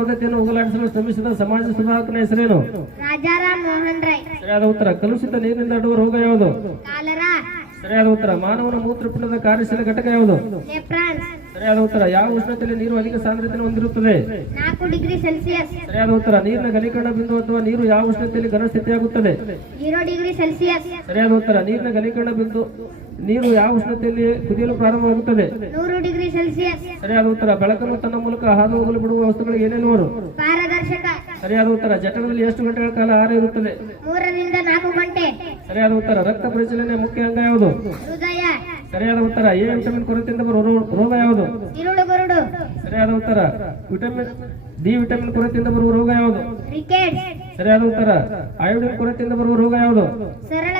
ಪದ್ಧತಿಯನ್ನು ಹೋಗಲಾಡಿಸಲು ಶ್ರಮಿಸಿದ ಸಮಾಜ ಸುಧಾರಕನ ಹೆಸರೇನು? ರಾಜಾರಾಮ್ ಮೋಹನ್ ರಾಯ್. ಸರಿಯಾದ ಉತ್ತರ ಕಲುಷಿತ ನೀರಿನಿಂದ ಅಡುವ ರೋಗ ಯಾವುದು? ಸರಿಯಾದ ಉತ್ತರ ಮಾನವನ ಮೂತ್ರಪಿಂಡದ ಕಾರ್ಯಶೀಲ ಘಟಕ ಯಾವುದು? ಸರಿಯಾದ ಉತ್ತರ ಯಾವ ಉಷ್ಣತೆಯಲ್ಲಿ ನೀರು ಅಧಿಕ ಸಾಂದ್ರತೆ ಹೊಂದಿರುತ್ತದೆ? Degree Celsius. ಸರಿಯಾದ ಉತ್ತರ ನೀರಿನ ಘನೀಕರಣ ಬಿಂದು ಅಥವಾ ನೀರು ಯಾವ ಉಷ್ಣತೆಯಲ್ಲಿ ಘನ ಸ್ಥಿತಿಯಾಗುತ್ತದೆ? Degree Celsius. ಸರಿಯಾದ ಉತ್ತರ ನೀರಿನ ಘನೀಕರಣ ಬಿಂದು ನೀರು ಯಾವ ಉಷ್ಣತೆಯಲ್ಲಿ ಕುದಿಯಲು ಪ್ರಾರಂಭವಾಗುತ್ತದೆ? ಸರಿಯಾದ ಉತ್ತರ. ಬೆಳಕನ್ನು ತನ್ನ ಮೂಲಕ ಹಾದು ಹೋಗಲು ಬಿಡುವ ವಸ್ತುಗಳು ಏನೇನು ಪಾರದರ್ಶಕ. ಸರಿಯಾದ ಉತ್ತರ. ಜಠರದಲ್ಲಿ ಎಷ್ಟು ಗಂಟೆಗಳ ಕಾಲ ಹಾರ ಇರುತ್ತದೆ ಮೂರರಿಂದ ನಾಲ್ಕು ಗಂಟೆ. ಸರಿಯಾದ ಉತ್ತರ. ರಕ್ತ ಪರಿಚಲನೆ ಮುಖ್ಯ ಅಂಗ ಯಾವುದು? ಹೃದಯ. ಸರಿಯಾದ ಉತ್ತರ. ಎ ವಿಟಮಿನ್ ಕೊರತೆಯಿಂದ ಬರುವ ರೋಗ ಯಾವುದು? ಸರಿಯಾದ ಉತ್ತರ. ವಿಟಮಿನ್ ಡಿ ವಿಟಮಿನ್ ಕೊರತೆಯಿಂದ ಬರುವ ರೋಗ ಯಾವುದು? ಸರಿಯಾದ ಉತ್ತರ. ಅಯೋಡಿನ್ ಕೊರತೆಯಿಂದ ಬರುವ ರೋಗ ಯಾವುದು? ಸರಳ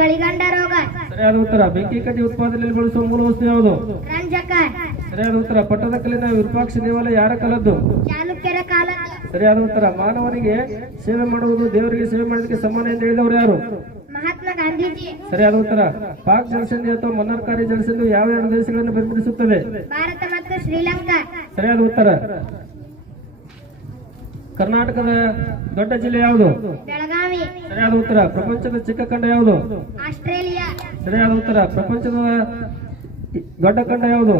ಗಳಿಗಂಡ ರೋಗ. ಸರಿಯಾದ ಉತ್ತರ. ಬೆಂಕಿ ಕಡ್ಡಿ ಉತ್ಪಾದನೆಯಲ್ಲಿ ಬಳಸುವ ಮೂಲ ವಸ್ತು ಯಾವುದು? ರಂಜಕ. ಸರಿಯಾದ ಉತ್ತರ. ಪಟ್ಟದಕಲ್ಲಿನ ವಿರೂಪಾಕ್ಷ ದೇವಾಲಯ ಯಾರ ಕಲದ್ದು? ಚಾಲುಕ್ಯರ ಕಾಲ ಸರಿಯಾದ ಉತ್ತರ. ಮಾನವನಿಗೆ ಸೇವೆ ಮಾಡುವುದು ದೇವರಿಗೆ ಸೇವೆ ಮಾಡೋದಕ್ಕೆ ಸಮಾನ ಎಂದು ಹೇಳಿದವರು ಯಾರು? ಮಹಾತ್ಮ ಗಾಂಧೀಜಿ. ಸರಿಯಾದ ಉತ್ತರ. ಪಾಕ್ ಜನಸಂಧಿ ಅಥವಾ ಮನ್ನರ್ಕಾರಿ ಜನಸಂಧಿ ಯಾವ ಯಾವ ದೇಶಗಳನ್ನು ಬೇರ್ಪಡಿಸುತ್ತದೆ ಭಾರತ ಮತ್ತು ಶ್ರೀಲಂಕಾ. ಸರಿಯಾದ ಉತ್ತರ. ಕರ್ನಾಟಕದ ದೊಡ್ಡ ಜಿಲ್ಲೆ ಯಾವುದು? ಬೆಳಗಾವಿ. ಸರಿಯಾದ ಉತ್ತರ. ಪ್ರಪಂಚದ ಚಿಕ್ಕ ಖಂಡ ಯಾವುದು? ಆಸ್ಟ್ರೇಲಿಯಾ. ಸರಿಯಾದ ಉತ್ತರ. ಪ್ರಪಂಚದ ದೊಡ್ಡ ಖಂಡ ಯಾವುದು?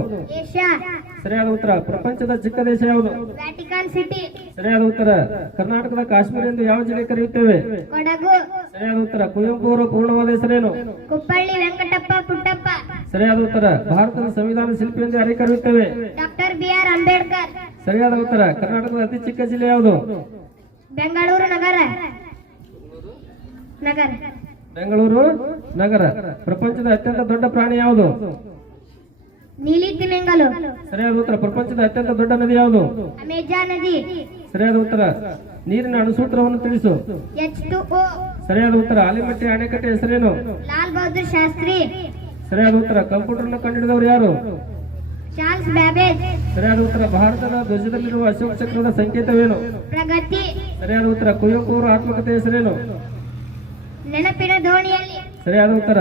ಸರಿಯಾದ ಉತ್ತರ. ಪ್ರಪಂಚದ ಚಿಕ್ಕ ದೇಶ ಯಾವುದು? ಸಿಟಿ. ಸರಿಯಾದ ಉತ್ತರ. ಕರ್ನಾಟಕದ ಕಾಶ್ಮೀರ ಎಂದು ಯಾವ ಜಿಲ್ಲೆ ಕರೆಯುತ್ತೇವೆ? ಕೊಡಗು. ಸರಿಯಾದ ಉತ್ತರ. ಕುವೆಂಪು ಅವರ ಪೂರ್ಣವಾದ ಹೆಸರೇನು? ಕುಪ್ಪಳ್ಳಿ ವೆಂಕಟಪ್ಪ ಪುಟ್ಟಪ್ಪ. ಸರಿಯಾದ ಉತ್ತರ. ಭಾರತದ ಸಂವಿಧಾನ ಶಿಲ್ಪಿ ಎಂದು ಯಾರಿಗೆ ಕರೆಯುತ್ತೇವೆ? Doctor B R Ambedkar. ಸರಿಯಾದ ಉತ್ತರ. ಕರ್ನಾಟಕದ ಅತಿ ಚಿಕ್ಕ ಜಿಲ್ಲೆ ಯಾವುದು? ಬೆಂಗಳೂರು ನಗರ. ನಗರ. ಬೆಂಗಳೂರು ನಗರ. ಪ್ರಪಂಚದ ಅತ್ಯಂತ ದೊಡ್ಡ ಪ್ರಾಣಿ ಯಾವುದು? ನೀಲಿ ತಿಮಿಂಗಲು ಸರಿಯಾದ ಉತ್ತರ. ಪ್ರಪಂಚದ ಅತ್ಯಂತ ದೊಡ್ಡ ನದಿ ಯಾವುದು? ಅಮೆಜಾನ್ ನದಿ. ಸರಿಯಾದ ಉತ್ತರ. ನೀರಿನ ಅಣುಸೂತ್ರವನ್ನು ತಿಳಿಸು. ಎಚ್ ಟು ಓ ಸರಿಯಾದ ಉತ್ತರ. ಆಲಿಮಟ್ಟಿ ಅಣೆಕಟ್ಟೆ ಹೆಸರೇನು? ಲಾಲ್ ಬಹದ್ದೂರ್ ಶಾಸ್ತ್ರಿ. ಸರಿಯಾದ ಉತ್ತರ. ಕಂಪ್ಯೂಟರ್ ಅನ್ನು ಕಂಡುಹಿಡಿದವರು ಯಾರು? Charles Babbage. ಸರಿಯಾದ ಉತ್ತರ. ಭಾರತದ ಧ್ವಜದಲ್ಲಿರುವ ಅಶೋಕ ಚಕ್ರದ ಸಂಕೇತವೇನು? ಪ್ರಗತಿ. ಸರಿಯಾದ ಉತ್ತರ. ಕುವೆಂಪು ಅವರ ಆತ್ಮಕಥೆ ಹೆಸರೇನು? ನೆನಪಿನ ದೋಣಿಯಲ್ಲಿ. ಸರಿಯಾದ ಉತ್ತರ.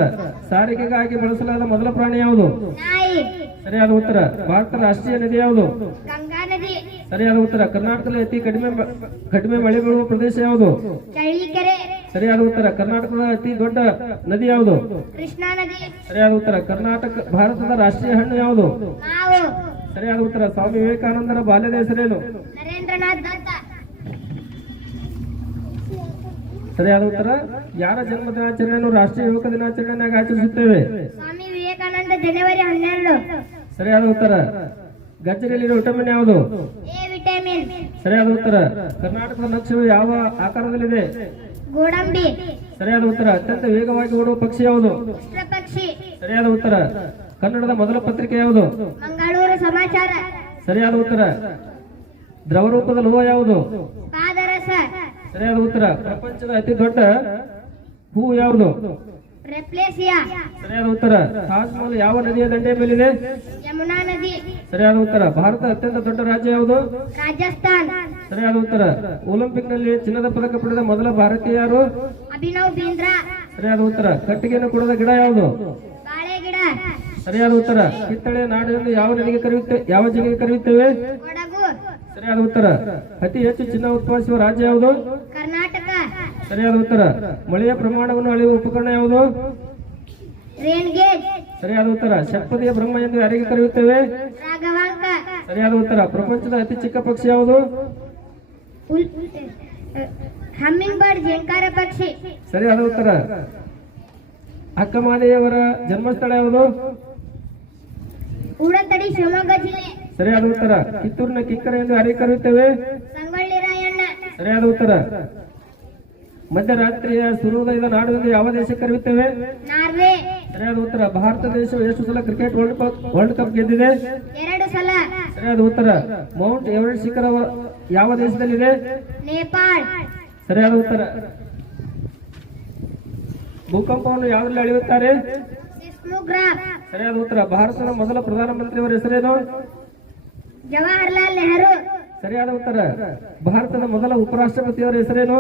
ಸಾರಿಗೆಗಾಗಿ ಬಳಸಲಾದ ಮೊದಲ ಪ್ರಾಣಿ ಯಾವುದು? ನಾಯಿ. ಸರಿಯಾದ ಉತ್ತರ. ಭಾರತ ರಾಷ್ಟ್ರೀಯ ನದಿ ಯಾವುದು? ಗಂಗಾ ನದಿ. ಸರಿಯಾದ ಉತ್ತರ. ಕರ್ನಾಟಕದಲ್ಲಿ ಅತಿ ಕಡಿಮೆ ಕಡಿಮೆ ಮಳೆ ಬೀಳುವ ಪ್ರದೇಶ ಯಾವುದು? ಸರಿಯಾದ ಉತ್ತರ. ಕರ್ನಾಟಕದ ಅತಿ ದೊಡ್ಡ ನದಿ ಯಾವುದು? ಕೃಷ್ಣಾ ನದಿ. ಸರಿಯಾದ ಉತ್ತರ. ಕರ್ನಾಟಕ ಭಾರತದ ರಾಷ್ಟ್ರೀಯ ಹಣ್ಣು ಯಾವುದು? ಮಾವು. ಸರಿಯಾದ ಉತ್ತರ. ಸ್ವಾಮಿ ವಿವೇಕಾನಂದರ ಬಾಲ್ಯದ ಹೆಸರೇನು ಸರಿಯಾದ ಉತ್ತರ. ಯಾರ ಜನ್ಮ ದಿನಾಚರಣೆಯನ್ನು ರಾಷ್ಟ್ರೀಯ ಯುವಕ ದಿನಾಚರಣೆಯಾಗಿ ಆಚರಿಸುತ್ತೇವೆ? ಸ್ವಾಮಿ ವಿವೇಕಾನಂದ ಜನವರಿ ಹನ್ನೆರಡು ಸರಿಯಾದ ಉತ್ತರ. ಗಜ್ಜರಿಯಲ್ಲಿರುವ ವಿಟಮಿನ್ ಯಾವುದು? A vitamin. ಸರಿಯಾದ ಉತ್ತರ. ಕರ್ನಾಟಕದ ನಕ್ಷೆಯು ಯಾವ ಆಕಾರದಲ್ಲಿದೆ? ಗೋಡಂಬಿ. ಸರಿಯಾದ ಉತ್ತರ. ಅತ್ಯಂತ ವೇಗವಾಗಿ ಓಡುವ ಪಕ್ಷಿ ಯಾವುದು? ಪಕ್ಷಿ ಸರಿಯಾದ ಉತ್ತರ. ಕನ್ನಡದ ಮೊದಲ ಪತ್ರಿಕೆ ಯಾವುದು? ಮಂಗಳೂರು ಸಮಾಚಾರ. ಸರಿಯಾದ ಉತ್ತರ. ದ್ರವ ರೂಪದ ಲೋಹ ಯಾವುದು? ಪಾದರಸ. ಸರಿಯಾದ ಉತ್ತರ. ಪ್ರಪಂಚದ ಅತಿ ದೊಡ್ಡ ಹೂ ಯಾವುದು? ಸರಿಯಾದ ಉತ್ತರ. ತಾಜ್ ಮಹಲ್ ಯಾವ ನದಿಯ ದಂಡೆಯ ಮೇಲಿದೆ? ಯಮುನಾ ನದಿ. ಸರಿಯಾದ ಉತ್ತರ. ಭಾರತ ಅತ್ಯಂತ ದೊಡ್ಡ ರಾಜ್ಯ ಯಾವುದು? ರಾಜಸ್ಥಾನ್. ಸರಿಯಾದ ಉತ್ತರ. ಒಲಿಂಪಿಕ್ನಲ್ಲಿ ಚಿನ್ನದ ಪದಕ ಪಡೆದ ಮೊದಲ ಭಾರತೀಯ ಯಾರು? ಅಭಿನವ್ ಬಿಂದ್ರಾ. ಸರಿಯಾದ ಉತ್ತರ. ಕಟ್ಟಿಗೆಯನ್ನು ಕೊಡದ ಗಿಡ ಯಾವುದು? ಬಾಳೆ ಗಿಡ ಸರಿಯಾದ ಉತ್ತರ. ಕಿತ್ತಳೆ ನಾಡು ಎಂದು ಯಾವ ನದಿಗೆ ಕರೆಯುತ್ತೆ ಯಾವ ಜಿಲ್ಲೆಗೆ ಕರೆಯುತ್ತೇವೆ? ಸರಿಯಾದ ಉತ್ತರ. ಅತಿ ಹೆಚ್ಚು ಚಿನ್ನ ಉತ್ಪಾದಿಸುವ ರಾಜ್ಯ ಯಾವುದು? ಸರಿಯಾದ ಉತ್ತರ. ಮಳೆಯ ಪ್ರಮಾಣವನ್ನು ಅಳೆಯುವ ಉಪಕರಣ ಯಾವುದು? ಸರಿಯಾದ ಉತ್ತರ. ಷಟ್ಪದಿಯ ಬ್ರಹ್ಮ ಎಂದು ಯಾರಿಗೆ ಕರೆಯುತ್ತೇವೆ? ಸರಿಯಾದ ಉತ್ತರ. ಪ್ರಪಂಚದ ಅತಿ ಚಿಕ್ಕ ಪಕ್ಷಿ ಯಾವುದು? ಪಕ್ಷಿ. ಸರಿಯಾದ ಉತ್ತರ. ಅಕ್ಕಮಾದೇಯವರ ಜನ್ಮಸ್ಥಳ ಯಾವುದು? ಉಡತಡಿ ಶಿವಮೊಗ್ಗ ಜಿಲ್ಲೆ. ಸರಿಯಾದ ಉತ್ತರ. ಕಿತ್ತೂರಿನ ಕಿಕ್ಕರ ಎಂದು ಯಾರಿಗೆ ಕರೆಯುತ್ತೇವೆ? ಸರಿಯಾದ ಉತ್ತರ. ಮಧ್ಯರಾತ್ರಿಯ ಸೂರ್ಯೋದಯದ ನಾಡು ಎಂದು ಯಾವ ದೇಶಕ್ಕೆ ಕರೆಯುತ್ತೇವೆ? ಸರಿಯಾದ ಉತ್ತರ ಭಾರತ ದೇಶವು ಎಷ್ಟು ಸಲ cricket world cup world cup ಗೆದ್ದಿದೆ? ಎರಡು ಸಲ. ಸರಿಯಾದ ಉತ್ತರ ಮೌಂಟ್ ಎವರೆಸ್ಟ್ ಶಿಖರ ಯಾವ ದೇಶದಲ್ಲಿದೆ? ನೇಪಾಳ. ಸರಿಯಾದ ಉತ್ತರ. ಭೂಕಂಪವನ್ನು ಯಾವ್ದ್ರಲ್ಲಿ ಅಳೆಯುತ್ತಾರೆ? ಸರಿಯಾದ ಉತ್ತರ ಭಾರತದ ಮೊದಲ ಪ್ರಧಾನಮಂತ್ರಿಯವರ ಹೆಸರೇನು? ಜವಾಹರ್ಲಾಲ್ ನೆಹರು. ಸರಿಯಾದ ಉತ್ತರ ಭಾರತದ ಮೊದಲ ಉಪರಾಷ್ಟ್ರಪತಿಯವರ ಹೆಸರೇನು?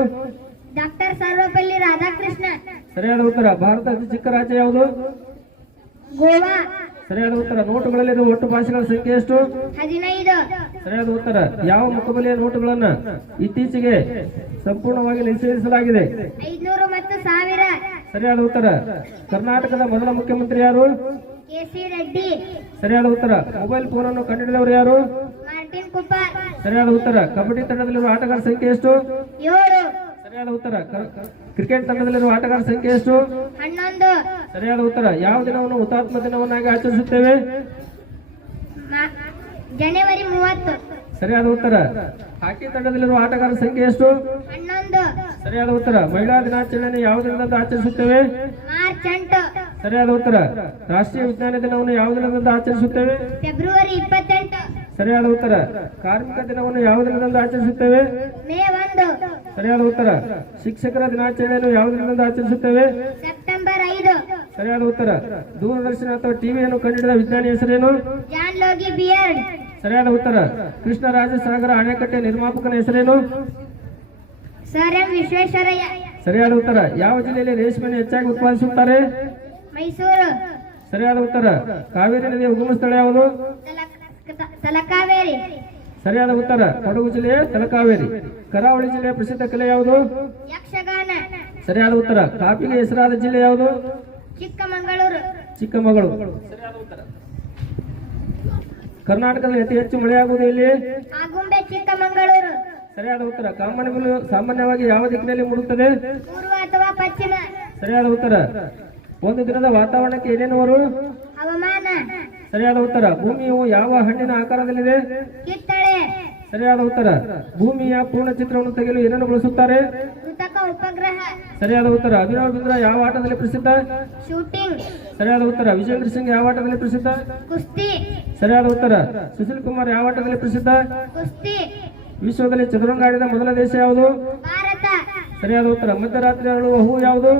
ಡಾಕ್ಟರ್ ಸರ್ವಪಲ್ಲಿ ರಾಧಾಕೃಷ್ಣ ಸರಿಯಾದ ಉತ್ತರ. ಭಾರತದ ಅತಿ ಚಿಕ್ಕ ರಾಜ್ಯ ಯಾವುದು? ಗೋವಾ. ಸರಿಯಾದ ಉತ್ತರ. ನೋಟುಗಳಲ್ಲಿರುವ ಒಟ್ಟು ಭಾಷೆಗಳ ಸಂಖ್ಯೆ ಎಷ್ಟು? ಹದಿನೈದು. ಸರಿಯಾದ ಉತ್ತರ. ಯಾವ ಮುಖಬೆಲೆಯ ನೋಟುಗಳನ್ನ ಇತ್ತೀಚೆಗೆ ಸಂಪೂರ್ಣವಾಗಿ ನಿಷೇಧಿಸಲಾಗಿದೆ? ಐದ್ನೂರು ಮತ್ತು ಸಾವಿರ. ಸರಿಯಾದ ಉತ್ತರ. ಕರ್ನಾಟಕದ ಮೊದಲ ಮುಖ್ಯಮಂತ್ರಿ ಯಾರು? K C Reddy. ಸರಿಯಾದ ಉತ್ತರ. ಮೊಬೈಲ್ ಫೋನ್ ಅನ್ನು ಕಂಡುಹಿಡಿದವರು ಯಾರು? ಮಾರ್ಟಿನ್ ಸರಿಯಾದ ಉತ್ತರ. ಕಬಡ್ಡಿ ತಂಡದಲ್ಲಿರುವ ಆಟಗಾರ ಸಂಖ್ಯೆ ಎಷ್ಟು? ಏಳು. ಸರಿಯಾದ ಉತ್ತರ. ಕ್ರಿಕೆಟ್ ತಂಡದಲ್ಲಿರುವ ಆಟಗಾರ ಸಂಖ್ಯೆ ಎಷ್ಟು? ಹನ್ನೊಂದು. ಸರಿಯಾದ ಉತ್ತರ. ಯಾವ ದಿನವನ್ನು ಹುತಾತ್ಮ ದಿನವನ್ನಾಗಿ ಆಚರಿಸುತ್ತೇವೆ? ಜನವರಿ ಮೂವತ್ತು. ಸರಿಯಾದ ಉತ್ತರ. ಹಾಕಿ ತಂಡದಲ್ಲಿರುವ ಆಟಗಾರರ ಸಂಖ್ಯೆ ಎಷ್ಟು? ಹನ್ನೊಂದು. ಸರಿಯಾದ ಉತ್ತರ. ಮಹಿಳಾ ದಿನಾಚರಣೆಯನ್ನು ಯಾವ ದಿನದಂದು ಆಚರಿಸುತ್ತೇವೆ? ಮಾರ್ಚ್ ಎಂಟು. ಸರಿಯಾದ ಉತ್ತರ. ರಾಷ್ಟ್ರೀಯ ವಿಜ್ಞಾನ ದಿನವನ್ನು ಯಾವ ದಿನದಂದು ಆಚರಿಸುತ್ತೇವೆ? ಫೆಬ್ರವರಿ ಇಪ್ಪತ್ತೆಂಟು. ಸರಿಯಾದ ಉತ್ತರ. ಕಾರ್ಮಿಕ ದಿನವನ್ನು ಯಾವ ದಿನದಂದು ಆಚರಿಸುತ್ತೇವೆ ಸರಿಯಾದ ಉತ್ತರ. ಶಿಕ್ಷಕರ ದಿನಾಚರಣೆಯನ್ನು ಯಾವ ದಿನದಂದು ಆಚರಿಸುತ್ತೇವೆ? ಸೆಪ್ಟೆಂಬರ್ ಐದು. ಸರಿಯಾದ ಉತ್ತರ. ದೂರದರ್ಶನ ಅಥವಾ ಟಿವಿಯನ್ನು ಕಂಡುಹಿಡಿದ ವಿಜ್ಞಾನಿ ಹೆಸರೇನು? ಸರಿಯಾದ ಉತ್ತರ. ಕೃಷ್ಣರಾಜಸಾಗರ ಅಣೆಕಟ್ಟೆ ನಿರ್ಮಾಪಕನ ಹೆಸರೇನು? ವಿಶ್ವೇಶ್ವರಯ್ಯ. ಸರಿಯಾದ ಉತ್ತರ. ಯಾವ ಜಿಲ್ಲೆಯಲ್ಲಿ ರೇಷ್ಮೆಯನ್ನು ಹೆಚ್ಚಾಗಿ ಉತ್ಪಾದಿಸುತ್ತಾರೆ? ಮೈಸೂರು. ಸರಿಯಾದ ಉತ್ತರ. ಕಾವೇರಿ ನದಿಯ ಉಗಮ ಸ್ಥಳ ಯಾವುದು ತಲಕಾವೇರಿ. ಸರಿಯಾದ ಉತ್ತರ. ಕೊಡಗು ಜಿಲ್ಲೆಯ ತಲಕಾವೇರಿ. ಕರಾವಳಿ ಜಿಲ್ಲೆಯ ಪ್ರಸಿದ್ಧ ಕಲೆ ಯಾವುದು? ಯಕ್ಷಗಾನ. ಸರಿಯಾದ ಉತ್ತರ. ಕಾಪಿಗೆ ಹೆಸರಾದ ಜಿಲ್ಲೆ ಯಾವುದು? ಚಿಕ್ಕಮಗಳೂರು. ಚಿಕ್ಕಮಗಳೂರು. ಸರಿಯಾದ ಉತ್ತರ. ಕರ್ನಾಟಕದಲ್ಲಿ ಅತಿ ಹೆಚ್ಚು ಮಳೆಯಾಗುವುದು ಇಲ್ಲಿ ಆಗುಂಬೆ ಚಿಕ್ಕಮಗಳೂರು. ಸರಿಯಾದ ಉತ್ತರ. ಕಾಮನಬಿಲ್ಲು ಸಾಮಾನ್ಯವಾಗಿ ಯಾವ ದಿಕ್ಕಿನಲ್ಲಿ ಮೂಡುತ್ತದೆ? ಪೂರ್ವ ಅಥವಾ ಪಶ್ಚಿಮ. ಸರಿಯಾದ ಉತ್ತರ. ಒಂದು ದಿನದ ವಾತಾವರಣಕ್ಕೆ ಹವಾಮಾನ ಸರಿಯಾದ ಉತ್ತರ. ಭೂಮಿಯು ಯಾವ ಹಣ್ಣಿನ ಆಕಾರದಲ್ಲಿದೆ? ಕಿತ್ತಳೆ. ಸರಿಯಾದ ಉತ್ತರ. ಭೂಮಿಯ ಪೂರ್ಣ ಚಿತ್ರವನ್ನು ತೆಗೆಯಲು ಏನನ್ನು ಬಳಸುತ್ತಾರೆ? ಉಪಗ್ರಹ. ಸರಿಯಾದ ಉತ್ತರ. ಅಭಿನವ್ ಬಿಂದ್ರ ಯಾವ ಆಟದಲ್ಲಿ ಪ್ರಸಿದ್ಧ? ಶೂಟಿಂಗ್. ಸರಿಯಾದ ಉತ್ತರ. ವಿಜೇಂದ್ರ ಸಿಂಗ್ ಯಾವ ಆಟದಲ್ಲಿ ಪ್ರಸಿದ್ಧ? ಕುಸ್ತಿ. ಸರಿಯಾದ ಉತ್ತರ. ಸುಶೀಲ್ ಕುಮಾರ್ ಯಾವ ಆಟದಲ್ಲಿ ಪ್ರಸಿದ್ಧ? ಕುಸ್ತಿ. ವಿಶ್ವದಲ್ಲಿ ಚದುರಂಗ ಆಡಿದ ಮೊದಲ ದೇಶ ಯಾವುದು? ಭಾರತ. ಸರಿಯಾದ ಉತ್ತರ. ಮಧ್ಯರಾತ್ರಿ ಅರಳುವ ಹೂ ಯಾವುದು?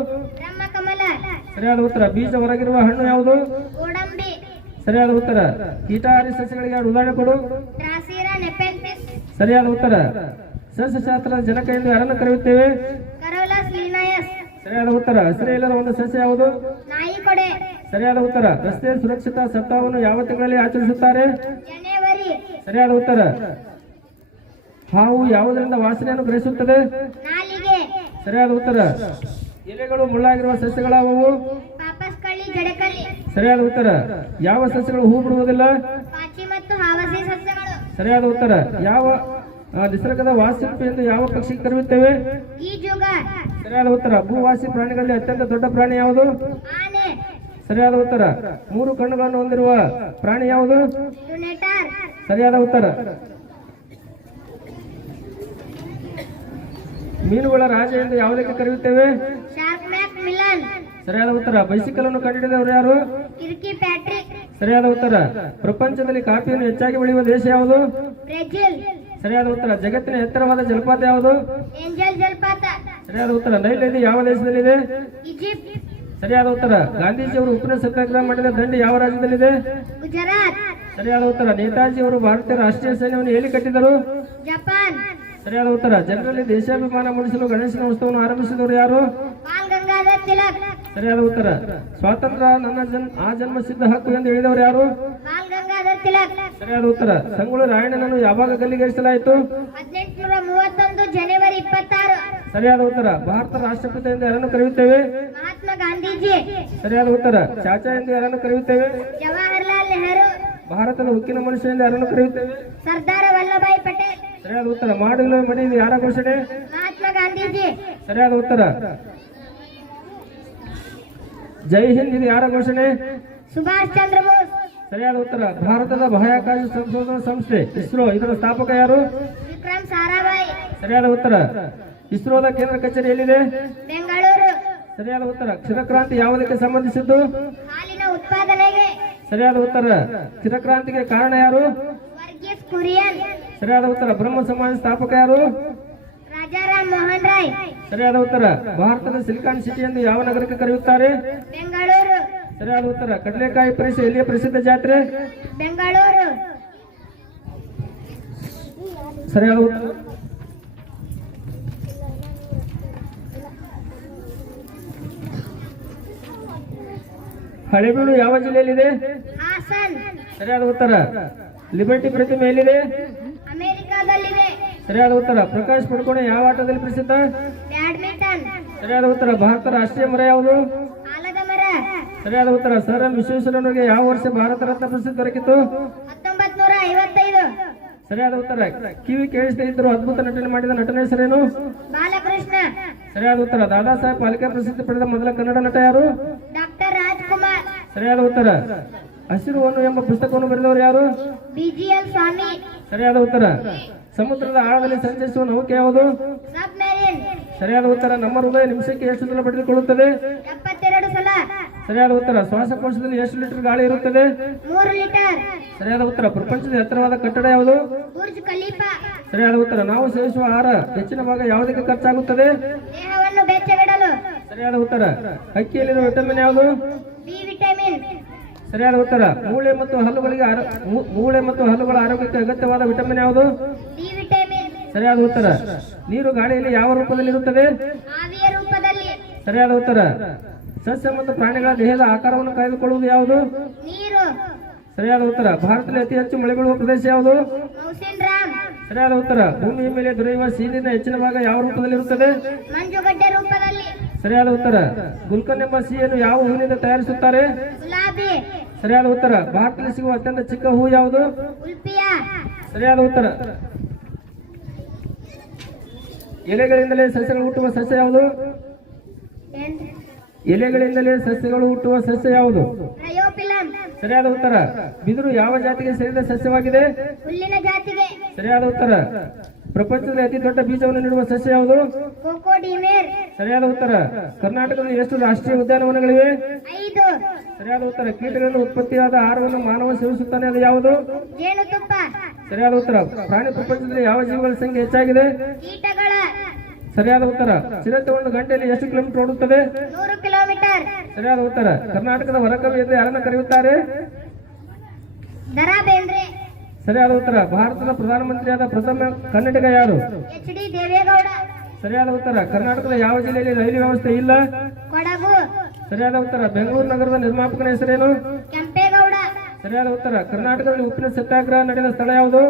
ಸರಿಯಾದ ಉತ್ತರ. ಬೀಜ ಹೊರಗಿರುವ ಹಣ್ಣು ಯಾವುದು? ಸರಿಯಾದ ಉತ್ತರ. ಕೀಟಹಾರಿ ಸಸ್ಯಗಳಿಗೆ ಉದಾಹರಣೆ ಕೊಡು. ಸರಿಯಾದ ಉತ್ತರ. ಸಸ್ಯಶಾಸ್ತ್ರದ ಜನಕ ಎಂದು ಯಾರನ್ನು ಕರೆಯುತ್ತೇವೆ? ಸರಿಯಾದ ಉತ್ತರ. ಹಸಿರೇ ಇಲ್ಲದ ಒಂದು ಸಸ್ಯ ಯಾವುದು? ಸರಿಯಾದ ಉತ್ತರ. ರಸ್ತೆ ಸುರಕ್ಷತಾ ಸಪ್ತಾಹವನ್ನು ಯಾವ ತಿಂಗಳಲ್ಲಿ ಆಚರಿಸುತ್ತಾರೆ? ಸರಿಯಾದ ಉತ್ತರ. ಹಾವು ಯಾವುದರಿಂದ ವಾಸನೆಯನ್ನು ಗ್ರಹಿಸುತ್ತದೆ? ಸರಿಯಾದ ಉತ್ತರ. ಎಲೆಗಳು ಮುಳ್ಳಾಗಿರುವ ಸಸ್ಯಗಳಾವವು? ಸರಿಯಾದ ಉತ್ತರ. ಯಾವ ಸಸ್ಯಗಳು ಹೂ ಬಿಡುವುದಿಲ್ಲ? ಸರಿಯಾದ ಉತ್ತರ. ಯಾವ ನಿಸರ್ಗದ ವಾಸಿಪಿ ಎಂದು ಯಾವ ಪಕ್ಷಿ ಕರೆಯುತ್ತೇವೆ? ಸರಿಯಾದ ಉತ್ತರ. ಭೂವಾಸಿ ಪ್ರಾಣಿಗಳಲ್ಲಿ ಅತ್ಯಂತ ದೊಡ್ಡ ಪ್ರಾಣಿ ಯಾವುದು? ಸರಿಯಾದ ಉತ್ತರ. ಮೂರು ಕಣ್ಣುಗಳನ್ನು ಹೊಂದಿರುವ ಪ್ರಾಣಿ ಯಾವುದು? ಸರಿಯಾದ ಉತ್ತರ. ಮೀನುಗಳ ರಾಜ ಎಂದು ಯಾವುದಕ್ಕೆ ಕರೆಯುತ್ತೇವೆ? ಸರಿಯಾದ ಉತ್ತರ. ಬೈಸಿಕಲ್ ಅನ್ನು ಕಂಡುಹಿಡಿದವರು ಯಾರು? ಸರಿಯಾದ ಉತ್ತರ. ಪ್ರಪಂಚದಲ್ಲಿ ಕಾಫಿಯನ್ನು ಹೆಚ್ಚಾಗಿ ಬೆಳೆಯುವ ದೇಶ ಯಾವುದು? ಸರಿಯಾದ ಉತ್ತರ. ಜಗತ್ತಿನ ಎತ್ತರವಾದ ಜಲಪಾತ ಯಾವುದು? ಸರಿಯಾದ ಉತ್ತರ. ನೈಲ್ ನದಿ ಯಾವ ದೇಶದಲ್ಲಿದೆ? ಸರಿಯಾದ ಉತ್ತರ. ಗಾಂಧೀಜಿಯವರು ಉಪ್ಪಿನ ಸತ್ಯಾಗ್ರಹ ಮಾಡಿದ ದಂಡಿ ಯಾವ ರಾಜ್ಯದಲ್ಲಿದೆ? ಗುಜರಾತ್. ಸರಿಯಾದ ಉತ್ತರ. ನೇತಾಜಿ ಅವರು ಭಾರತೀಯ ರಾಷ್ಟ್ರೀಯ ಸೈನ್ಯವನ್ನು ಎಲ್ಲಿ ಕಟ್ಟಿದರು ಜಪಾನ್. ಸರಿಯಾದ ಉತ್ತರ. ಜನರಲ್ಲಿ ದೇಶಾಭಿಮಾನ ಮೂಡಿಸಲು ಗಣೇಶನ ಉತ್ಸವವನ್ನು ಆರಂಭಿಸಿದವರು ಯಾರು? ಸರಿಯಾದ ಉತ್ತರ. ಸ್ವಾತಂತ್ರ್ಯ ನನ್ನ ಜನ್ ಆ ಜನ್ಮ ಸಿದ್ಧ ಹಕ್ಕು ಎಂದು ಹೇಳಿದವರು ಯಾರು? ಸರಿಯಾದ ಉತ್ತರ. ಸಂಗೊಳ್ಳಿ ರಾಯಣ್ಣನನ್ನು ಯಾವಾಗ ಗಲ್ಲಿಗೇರಿಸಲಾಯಿತು? ಜನವರಿ ಇಪ್ಪತ್ತಾರು. ಸರಿಯಾದ ಉತ್ತರ. ಭಾರತ ರಾಷ್ಟ್ರಪತಿ ಎಂದು ಯಾರನ್ನು ಕರೆಯುತ್ತೇವೆ? ಮಹಾತ್ಮ ಗಾಂಧೀಜಿ. ಸರಿಯಾದ ಉತ್ತರ. ಚಾಚಾ ಎಂದು ಯಾರನ್ನು ಕರೆಯುತ್ತೇವೆ? ಜವಾಹರ್ಲಾಲ್ ನೆಹರು. ಭಾರತದ ಉಕ್ಕಿನ ಮನುಷ್ಯ ಎಂದು ಯಾರನ್ನು ಕರೆಯುತ್ತೇವೆ? ಸರ್ದಾರ್ ವಲ್ಲಭಾಯಿ ಪಟೇಲ್. ಸರಿಯಾದ ಉತ್ತರ. ಮಾಡಿಲ್ಲ ಮನೆ ಯಾರ ಘೋಷಣೆ? ಸರಿಯಾದ ಉತ್ತರ. ಜೈ ಹಿಂದ್ ಇದು ಯಾರ ಘೋಷಣೆ? ಸುಭಾಷ್ ಚಂದ್ರ ಬೋಸ್. ಸರಿಯಾದ ಉತ್ತರ. ಭಾರತದ ಬಾಹ್ಯಾಕಾಶ ಸಂಶೋಧನಾ ಸಂಸ್ಥೆ ಇಸ್ರೋ. ಇದರ ಸ್ಥಾಪಕ ಯಾರು? ವಿಕ್ರಮ್ ಸಾರಾಭಾಯಿ. ಸರಿಯಾದ ಉತ್ತರ. ಇಸ್ರೋದ ಕೇಂದ್ರ ಕಚೇರಿ ಎಲ್ಲಿದೆ? ಬೆಂಗಳೂರು. ಸರಿಯಾದ ಉತ್ತರ. ಕ್ಷೀರಕ್ರಾಂತಿ ಯಾವುದಕ್ಕೆ ಸಂಬಂಧಿಸಿದ್ದು? ಹಾಲಿನ ಉತ್ಪಾದನೆಗೆ. ಸರಿಯಾದ ಉತ್ತರ. ಕ್ಷೀರಕ್ರಾಂತಿಗೆ ಕಾರಣ ಯಾರು? ವರ್ಗೀಸ್ ಕುರಿಯನ್. ಸರಿಯಾದ ಉತ್ತರ ಬ್ರಹ್ಮ ಸಮಾಜ ಸ್ಥಾಪಕ ಯಾರು? ರಾಜಾರಾಮ್ ಮೋಹನ್ ರಾಯ್. ಸರಿಯಾದ ಉತ್ತರ ಭಾರತದ ಸಿಲಿಕಾನ್ ಸಿಟಿ ಎಂದು ಯಾವ ನಗರಕ್ಕೆ ಕರೆಯುತ್ತಾರೆ? ಬೆಂಗಳೂರು. ಸರಿಯಾದ ಉತ್ತರ ಕಡಲೆಕಾಯಿ ಪರಿಸ ಎಲ್ಲಿಯ ಪ್ರಸಿದ್ಧ ಜಾತ್ರೆ? ಬೆಂಗಳೂರು. ಸರಿಯಾದ ಉತ್ತರ. ಹಳೆಬೀಡು ಯಾವ ಜಿಲ್ಲೆಯಲ್ಲಿದೆ? ಸರಿಯಾದ ಉತ್ತರ ಲಿಬರ್ಟಿ ಪ್ರತಿಮೆ ಎಲ್ಲಿದೆ? ಸರಿಯಾದ ಉತ್ತರ. ಪ್ರಕಾಶ್ ಪಡ್ಕೋಣೆ ಯಾವ ಆಟದಲ್ಲಿ ಪ್ರಸಿದ್ಧ? ಸರಿಯಾದ ಉತ್ತರ. ಭಾರತ ರಾಷ್ಟ್ರೀಯ ಮರ ಯಾವುದು? ಸರಿಯಾದ ಉತ್ತರ. ಸರ್ ಎಂ ವಿಶ್ವೇಶ್ವರಯ್ಯನವರಿಗೆ ಯಾವ ವರ್ಷ ಭಾರತ ರತ್ನ ಪ್ರಶಸ್ತಿ ದೊರಕಿತು? ಸರಿಯಾದ ಉತ್ತರ. ಕಿವಿ ಕೇಳಿಸದೇ ಇದ್ದರು ಅದ್ಭುತ ನಟನೆ ಮಾಡಿದ ನಟನ ಹೆಸರೇನು ಬಾಲಕೃಷ್ಣ. ಸರಿಯಾದ ಉತ್ತರ. ದಾದಾ ಸಾಹೇಬ್ ಪಾಲಿಕೆ ಪ್ರಸಿದ್ಧಿ ಪಡೆದ ಮೊದಲ ಕನ್ನಡ ನಟ ಯಾರು? ಡಾಕ್ಟರ್ ರಾಜ್ಕುಮಾರ್. ಸರಿಯಾದ ಉತ್ತರ. ಹಸಿರು ಹೊನ್ನು ಎಂಬ ಪುಸ್ತಕವನ್ನು ಬರೆದವರು ಯಾರು? ಬಿಜಿಎಲ್ ಸ್ವಾಮಿ. ಸರಿಯಾದ ಉತ್ತರ. ಸಮುದ್ರದ ಆಳದಲ್ಲಿ ಸಂಚರಿಸುವ ನೌಕೆ ಯಾವುದು? ಸರಿಯಾದ ಉತ್ತರ ನಮ್ಮ ಹೃದಯ ನಿಮಿಷಕ್ಕೆ ಎಷ್ಟು ಸಲ. ಪಡೆದುಕೊಳ್ಳುತ್ತದೆ ಸರಿಯಾದ ಉತ್ತರ ಶ್ವಾಸಕೋಶದಲ್ಲಿ ಎಷ್ಟು ಲೀಟರ್ ಗಾಳಿ ಇರುತ್ತದೆ? ಸರಿಯಾದ ಉತ್ತರ ಪ್ರಪಂಚದ ಎತ್ತರವಾದ ಕಟ್ಟಡ ಯಾವುದು? ಸರಿಯಾದ ಉತ್ತರ ನಾವು ಸೇವಿಸುವ ಆಹಾರ ಹೆಚ್ಚಿನ ಭಾಗ ಯಾವುದಕ್ಕೆ ಖರ್ಚಾಗುತ್ತದೆ? ಸರಿಯಾದ ಉತ್ತರ ಅಕ್ಕಿಯಲ್ಲಿರುವ ವಿಟಮಿನ್ ಯಾವುದು? ಸರಿಯಾದ ಉತ್ತರ ಮೂಳೆ ಮತ್ತು ಹಲ್ಲುಗಳಿಗೆ ಮೂಳೆ ಮತ್ತು ಹಲ್ಲುಗಳ ಆರೋಗ್ಯಕ್ಕೆ ಅಗತ್ಯವಾದ ವಿಟಮಿನ್ ಯಾವುದು? ಸರಿಯಾದ ಉತ್ತರ. ನೀರು ಗಾಳಿಯಲ್ಲಿ ಯಾವ ರೂಪದಲ್ಲಿ. ಇರುತ್ತದೆ ಸರಿಯಾದ ಉತ್ತರ. ಸಸ್ಯ ಮತ್ತು ಪ್ರಾಣಿಗಳ ದೇಹದ ಆಕಾರವನ್ನು ಕಾಯ್ದುಕೊಳ್ಳುವುದು ಯಾವುದು? ಸರಿಯಾದ ಉತ್ತರ. ಭಾರತದಲ್ಲಿ ಅತಿ ಹೆಚ್ಚು ಮಳೆ ಬೀಳುವ ಪ್ರದೇಶ ಯಾವುದು? ಸರಿಯಾದ ಉತ್ತರ. ಭೂಮಿಯ ಮೇಲೆ ದೊರೆಯುವ ಸೀನಿನ ಹೆಚ್ಚಿನ ಭಾಗ ಯಾವ ರೂಪದಲ್ಲಿ ಇರುತ್ತದೆ ಮಂಜುಗಡ್ಡೆ ರೂಪದಲ್ಲಿ. ಸರಿಯಾದ ಉತ್ತರ. ಗುಲ್ಕನ್ ಎಂಬ ಸಿಹಿಯನ್ನು ಯಾವ ಹೂವಿನಿಂದ ತಯಾರಿಸುತ್ತಾರೆ? ಸರಿಯಾದ ಉತ್ತರ. ಭಾರತದಲ್ಲಿ ಸಿಗುವ ಅತ್ಯಂತ ಚಿಕ್ಕ ಹೂ ಯಾವುದು? ಸರಿಯಾದ ಉತ್ತರ. ಎಲೆಗಳಿಂದಲೇ ಸಸ್ಯಗಳು ಹುಟ್ಟುವ ಸಸ್ಯ ಯಾವುದು? ಎಲೆಗಳಿಂದಲೇ ಸಸ್ಯಗಳು ಹುಟ್ಟುವ ಸಸ್ಯ ಯಾವುದು? ಸರಿಯಾದ ಉತ್ತರ. ಬಿದಿರು ಯಾವ ಜಾತಿಗೆ ಸೇರಿದ ಸಸ್ಯವಾಗಿದೆ? ಸರಿಯಾದ ಉತ್ತರ. ಪ್ರಪಂಚದಲ್ಲಿ ಅತಿ ದೊಡ್ಡ ಬೀಜವನ್ನು ನೀಡುವ ಸಸ್ಯ ಯಾವುದು? ಸರಿಯಾದ ಉತ್ತರ. ಕರ್ನಾಟಕದಲ್ಲಿ ಎಷ್ಟು ರಾಷ್ಟ್ರೀಯ ಉದ್ಯಾನವನಗಳಿವೆ? ಸರಿಯಾದ ಉತ್ತರ. ಕೀಟಗಳಿಂದ ಉತ್ಪತ್ತಿಯಾದ ಆಹಾರವನ್ನು ಮಾನವ ಸೇವಿಸುತ್ತಾನೆ. ಅದು ಯಾವುದು? ಸರಿಯಾದ ಉತ್ತರ. ಪ್ರಾಣಿ ಪ್ರಪಂಚದಲ್ಲಿ ಯಾವ ಜೀವಿಗಳ ಸಂಖ್ಯೆ ಹೆಚ್ಚಾಗಿದೆ? ಸರಿಯಾದ ಉತ್ತರ. ಚಿರತೆ ಒಂದು ಗಂಟೆಯಲ್ಲಿ ಎಷ್ಟು ಕಿಲೋಮೀಟರ್ ಓಡುತ್ತದೆ? ಕಿಲೋಮೀಟರ್. ಸರಿಯಾದ ಉತ್ತರ. ಕರ್ನಾಟಕದ ಹೊರಕವಿ ಎಂದು ಯಾರನ್ನ ಕರೆಯುತ್ತಾರೆ? ಸರಿಯಾದ ಉತ್ತರ. ಭಾರತದ ಪ್ರಧಾನಮಂತ್ರಿಯಾದ ಪ್ರಥಮ ಕನ್ನಡಿಗ ಯಾರು? ಸರಿಯಾದ ಉತ್ತರ. ಕರ್ನಾಟಕದ ಯಾವ ಜಿಲ್ಲೆಯಲ್ಲಿ ರೈಲು ವ್ಯವಸ್ಥೆ ಇಲ್ಲ? ಸರಿಯಾದ ಉತ್ತರ. ಬೆಂಗಳೂರು ನಗರದ ನಿರ್ಮಾಪಕನ ಹೆಸರೇನು? ಸರಿಯಾದ ಉತ್ತರ ಕರ್ನಾಟಕದಲ್ಲಿ ಉಪ್ಪಿನ ಸತ್ಯಾಗ್ರಹ ನಡೆದ ಸ್ಥಳ ಯಾವುದು?